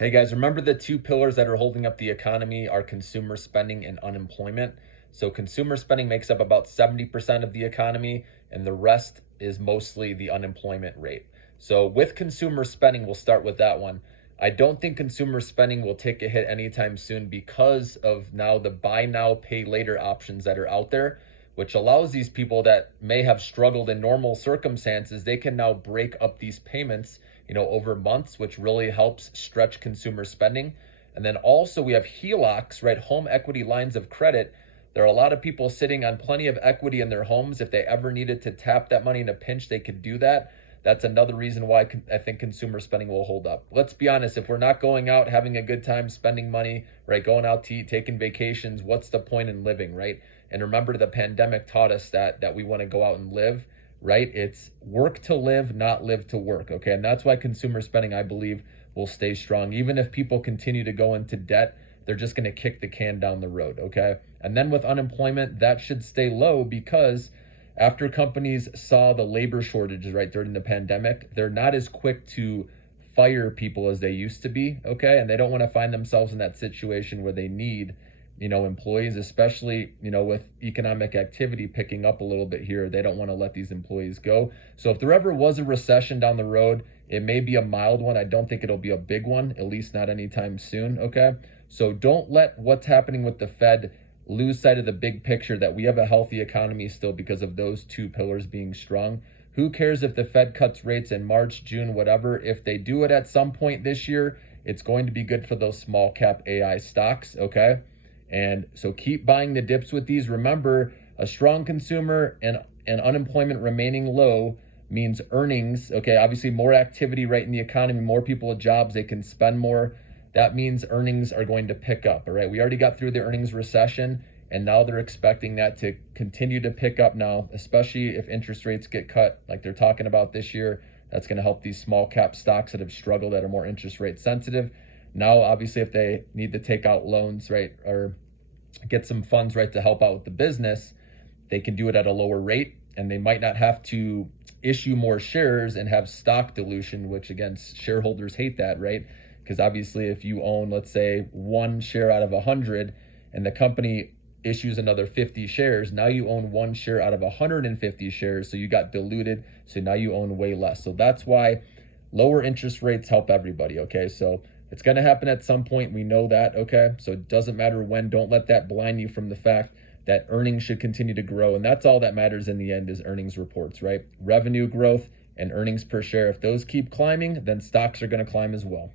Hey guys, remember the two pillars that are holding up the economy are consumer spending and unemployment. So consumer spending makes up about 70% of the economy, and the rest is mostly the unemployment rate. So with consumer spending, we'll start with that one. I don't think consumer spending will take a hit anytime soon because of now the buy now, pay later options that are out there, which allows these people that may have struggled in normal circumstances, they can now break up these payments, over months, which really helps stretch consumer spending. And then also we have HELOCs, right? Home equity lines of credit. There are a lot of people sitting on plenty of equity in their homes. If they ever needed to tap that money in a pinch, they could do that. That's another reason why I think consumer spending will hold up. Let's be honest, if we're not going out, having a good time, spending money, right, going out to eat, taking vacations, what's the point in living, right? And remember, the pandemic taught us that we want to go out and live, right? It's work to live, not live to work, okay? And that's why consumer spending, I believe, will stay strong. Even if people continue to go into debt, they're just going to kick the can down the road, okay? And then with unemployment, that should stay low because after companies saw the labor shortages, right, during the pandemic, they're not as quick to fire people as they used to be, okay? And they don't want to find themselves in that situation where they need, employees, especially, with economic activity picking up a little bit here. They don't want to let these employees go. So if there ever was a recession down the road, it may be a mild one. I don't think it'll be a big one, at least not anytime soon, okay? So don't let what's happening with the Fed lose sight of the big picture that we have a healthy economy still because of those two pillars being strong. Who cares if the Fed cuts rates in March, June, whatever? If they do it at some point this year, it's going to be good for those small cap AI stocks, okay? And so keep buying the dips with these. Remember, a strong consumer and unemployment remaining low means earnings, okay? Obviously, more activity right in the economy, more people with jobs, they can spend more. That means earnings are going to pick up, all right? We already got through the earnings recession, and now they're expecting that to continue to pick up now, especially if interest rates get cut like they're talking about this year. That's going to help these small cap stocks that have struggled, that are more interest rate sensitive. Now, obviously, if they need to take out loans, right, or get some funds, right, to help out with the business, they can do it at a lower rate, and they might not have to issue more shares and have stock dilution, which again, shareholders hate that, right? Because obviously, if you own, let's say, one share out of 100 and the company issues another 50 shares, now you own one share out of 150 shares. So you got diluted. So now you own way less. So that's why lower interest rates help everybody. Okay. So it's going to happen at some point. We know that. Okay. So it doesn't matter when. Don't let that blind you from the fact that earnings should continue to grow. And that's all that matters in the end is earnings reports, right? Revenue growth and earnings per share. If those keep climbing, then stocks are going to climb as well.